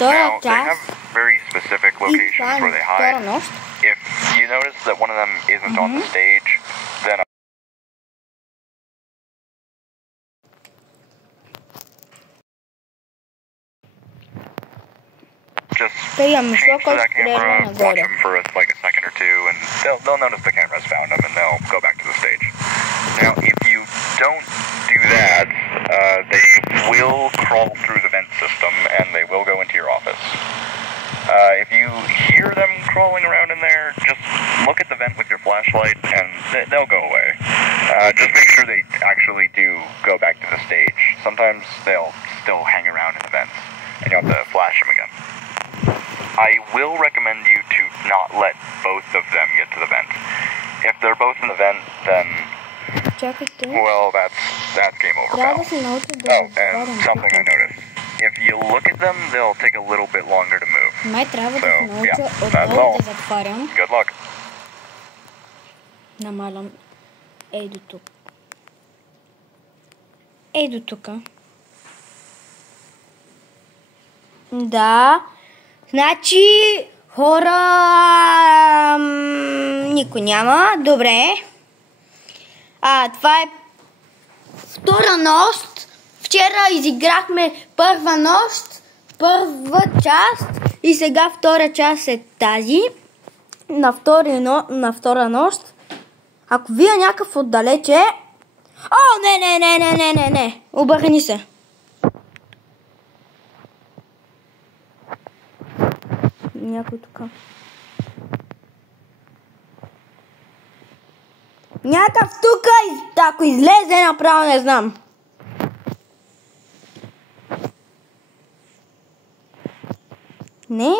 Now, they have very specific locations where they hide. If you notice that one of them isn't on the stage, then just change to that camera, watch them for like a second or two, and they'll notice the camera's found them, and they'll go back to the stage. Now, if you don't do that, they will crawl through the vent system, and they will go into your office. If you hear them crawling around in there, just look at the vent with your flashlight, and they'll go away. Just make sure they actually do go back to the stage. Sometimes they'll still hang around in the vents, and you'll have to flash them again. I will recommend you to not let both of them get to the vent. If they're both in the vent, then, well, that's game over, pal. Oh, and something I noticed. If you look at them, they'll take a little bit longer to move. So, yeah, that's all. Good luck. Намалям ей до тук. Ей до тук. Да. Значи, хора... никой няма. Добре. Това е втора нощ. Вчера изиграхме първа нощ, първа част и сега втора част е тази. На втора нощ. Ако вие някакъв отдалече... О, не. Обърни се. Някой тук. Някакъв тук, ако излезе направо, не знам. Не.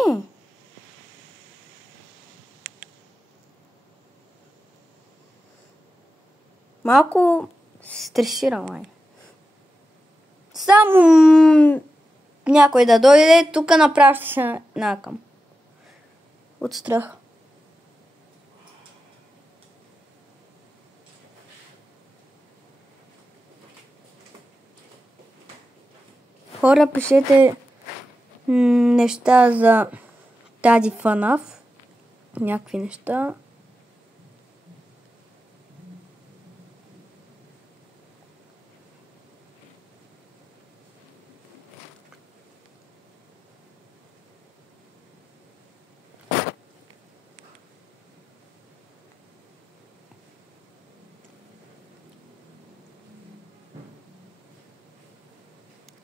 Малко се стресира, май. Само някой да дойде, тук направо ще се накам. От страх. Хора, пишете неща за тази FNAF. Някакви неща.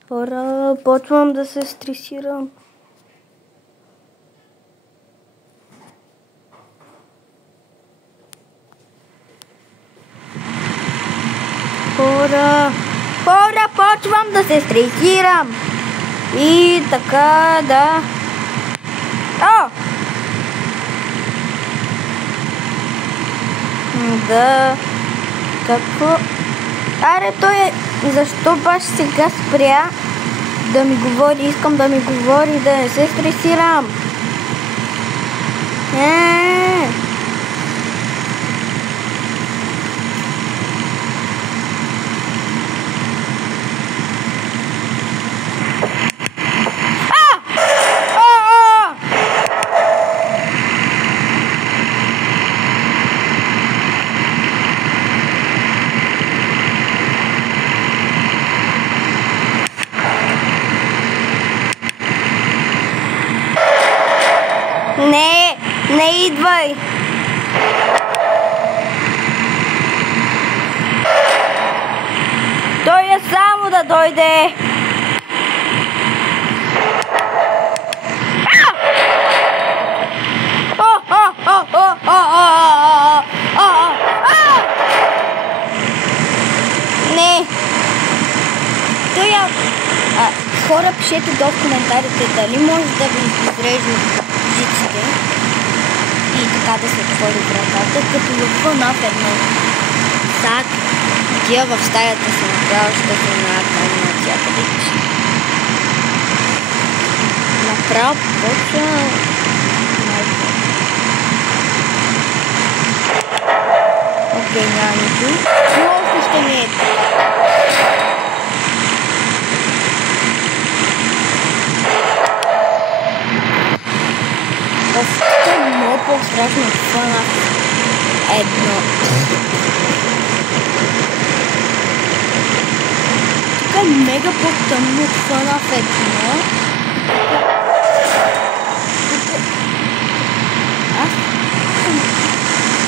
Хора, почвам да се стресирам. Хора, почвам да се стресирам. И така, да. О! Да. Какво? Аре, той е... Защо баш сега спря да ми говори? Искам да ми говори, да не се стресирам. Не идвай! Той е само да дойде! Не! Той е... Хора, пишете долу в коментарите дали може да ви изрежу жиците и така да се отвори вратата, като в FNAF 1. Так, тия в стаята се направя, защото там навсякъде пише. Направо почва малко. Окей, няма никой. Но още ще ми е. по-страшно от FNAF 1. Тук е мега по-тъмно от FNAF 1.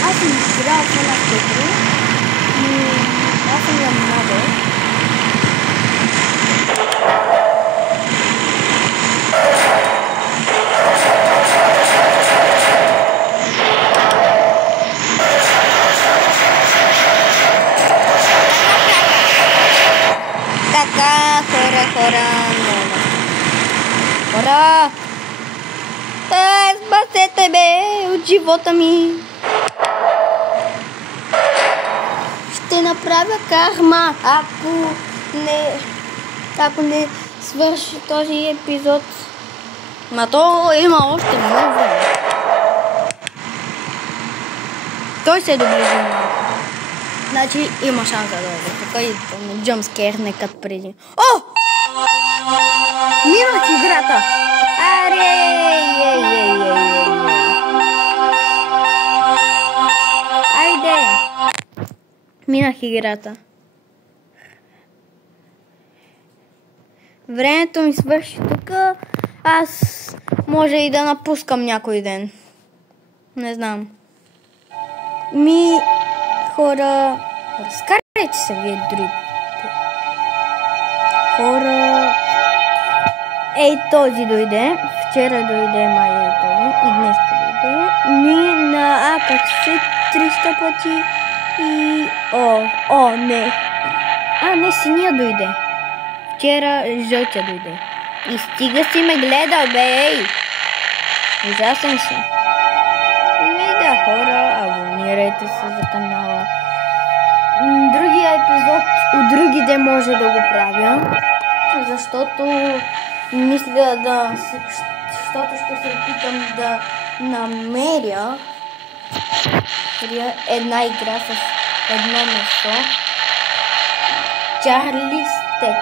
Аз съм играл FNAF 4, но аз съм я много. Така, хора, хора! Спасете ме от живота ми! Ще направя карма, ако не свърши този епизод. Ма то има още много време. Той се доближи малко. Значи има шанс да дойде. Тук и не джъмскерне като преди. О! Минах играта! Айде! Минах играта. Времето ми свърши тук. Аз може и да напускам някой ден. Не знам. Хора, разкарайте се вие дори. Хора, ей този дойде. Вчера дойде май ей този. И днес дойде. Мина, как се 300 пъти. И... не. Не, синия дойде. Вчера жълтия дойде. И стига си ме гледал, бе, ей. Ужасен си. Да, хора, абонирайте се за канала. Другия епизод от други ден може да го правя, защото мисля защото ще се опитам да намеря една игра с едно месо. Чарли Стек.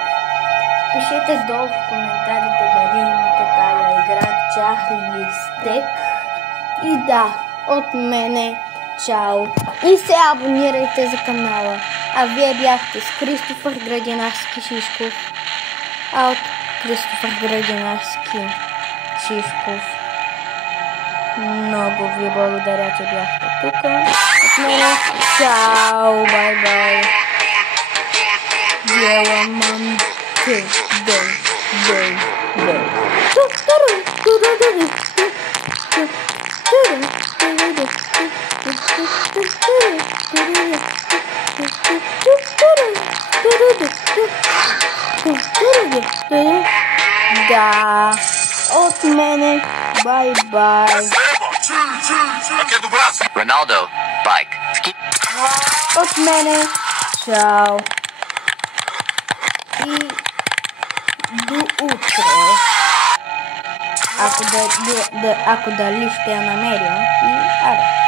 Пишете долу в коментарите дали имате тая игра Чарли Стек. И да, от мене чао. И се абонирайте за канала. А вие бяхте с Кристофър Градинарски Шишков. От Кристофър Градинарски Шишков. Много ви благодаря, че бяхте тук. От мене чао. Бай-бай. Диамант. Да, от мене, бай-бай. Роналдо, байк. От мене, чао. И до утре. Ако дали ще я намеря. И аре.